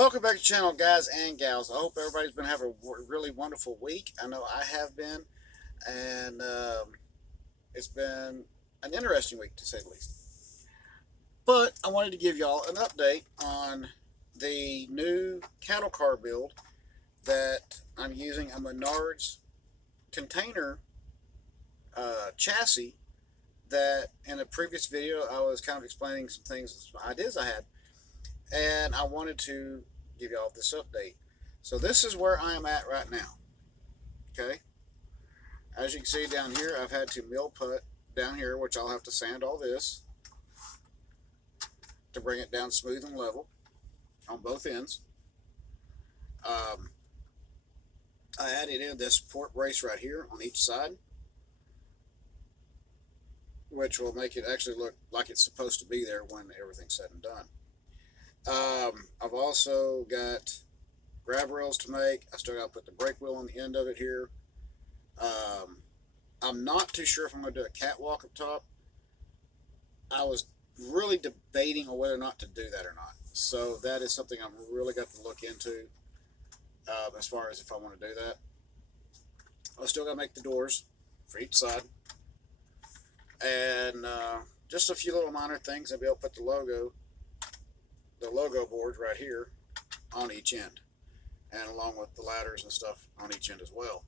Welcome back to the channel, guys and gals. I hope everybody's been having a really wonderful week. I know I have been, and it's been an interesting week to say the least. But I wanted to give y'all an update on the new cattle car build that I'm using a Menards container chassis. That in a previous video I was kind of explaining some things, some ideas I had, and I wanted to give y'all this update. So this is where I am at right now. Okay, as you can see down here, I've had to mill put down here, which I'll have to sand all this to bring it down smooth and level on both ends. I added in this support brace right here on each side, which will make it actually look like it's supposed to be there when everything's said and done. I've also got grab rails to make. I still got to put the brake wheel on the end of it here. I'm not too sure if I'm going to do a catwalk up top. I was really debating on whether or not to do that or not. So that is something I'm really got to look into as far as if I want to do that. I still got to make the doors for each side. And just a few little minor things. I'll be able to put the logo board right here on each end, and along with the ladders and stuff on each end as well.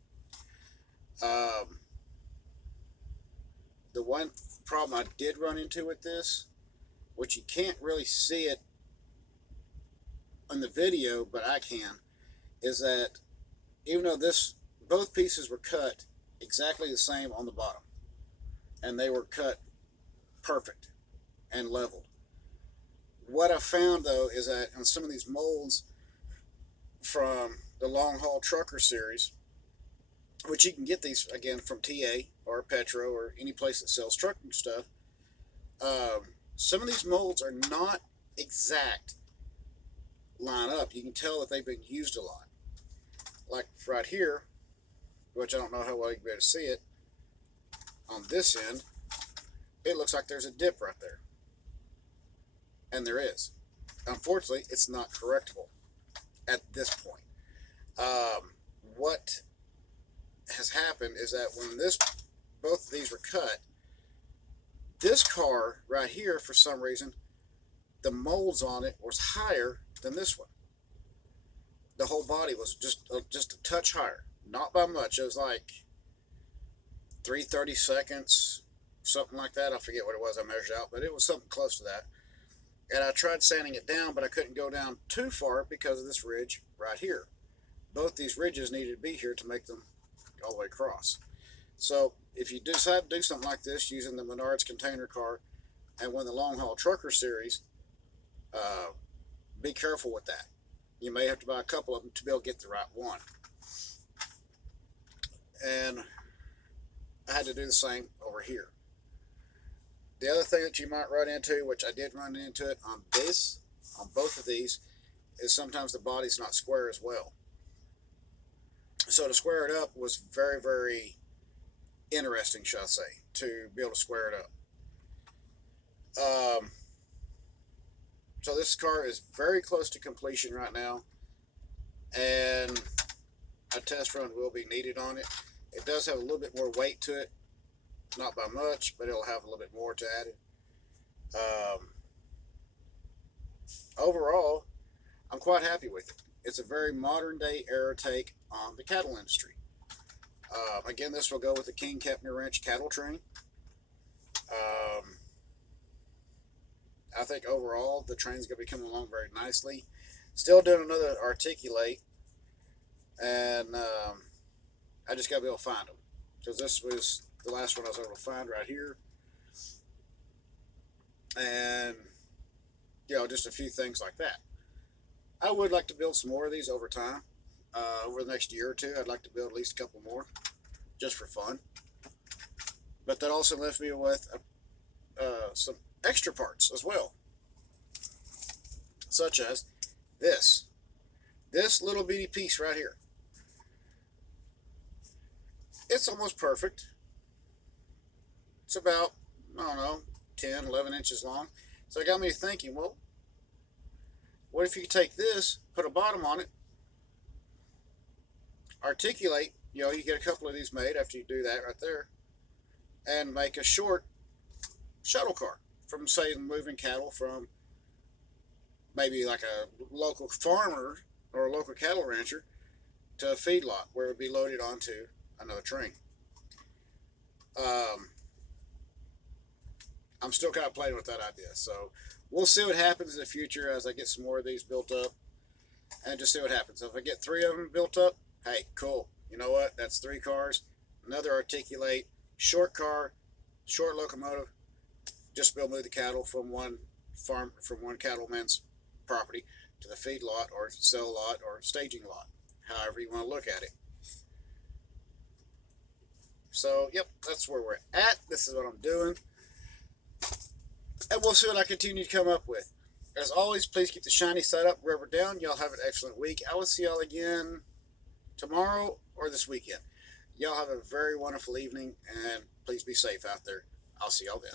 The one problem I did run into with this, which you can't really see it on the video, but I can, is that even though both pieces were cut exactly the same on the bottom, and they were cut perfect and leveled. What I found though is that on some of these molds from the Long Haul Trucker series, which you can get these again from TA or Petro or any place that sells trucking stuff, some of these molds are not exact line up. You can tell that they've been used a lot. Like right here, which I don't know how well you can be able to see it, on this end, it looks like there's a dip right there. And there is. Unfortunately, it's not correctable at this point. What has happened is that when both of these were cut, this car right here, for some reason, the molds on it was higher than this one. The whole body was just a touch higher, not by much. It was like 3/32, something like that. I forget what it was I measured out, but it was something close to that. And I tried sanding it down, but I couldn't go down too far because of this ridge right here. Both these ridges needed to be here to make them all the way across. So if you decide to do something like this using the Menards container car and one of the Long Haul Trucker series, be careful with that. You may have to buy a couple of them to be able to get the right one. And I had to do the same over here. The other thing that you might run into, which I did run into it on both of these, is sometimes the body's not square as well. So to square it up was very, very interesting, shall I say, to be able to square it up. So this car is very close to completion right now, and a test run will be needed on it. It does have a little bit more weight to it, not by much, but it'll have a little bit more to add it. Overall, I'm quite happy with it. It's a very modern day era take on the cattle industry. Again, this will go with the King Kepner Ranch cattle train. I think overall the train's going to be coming along very nicely. Still doing another articulate, and I just got to be able to find them, because this was the last one I was able to find right here. And just a few things like that. I would like to build some more of these over time. Over the next year or two, I'd like to build at least a couple more, just for fun. But that also left me with some extra parts as well, such as this little bitty piece right here. It's almost perfect. It's about, I don't know, 10, 11 inches long. So it got me thinking, well, What if you take this, put a bottom on it, articulate, you get a couple of these made after you do that right there, and make a short shuttle car from, say, moving cattle from maybe like a local farmer or a local cattle rancher to a feedlot where it would be loaded onto another train. I'm still kind of playing with that idea, so we'll see what happens in the future as I get some more of these built up, and just see what happens. So if I get 3 of them built up, hey, cool. You know what? That's 3 cars. Another articulate, short car, short locomotive. Just be able to move the cattle from one cattleman's property to the feed lot or sell lot or staging lot, however you want to look at it. So, yep, that's where we're at. This is what I'm doing. And we'll see what I continue to come up with. As always, please keep the shiny side up, rubber down. Y'all have an excellent week. I will see y'all again tomorrow or this weekend. Y'all have a very wonderful evening, and please be safe out there. I'll see y'all then.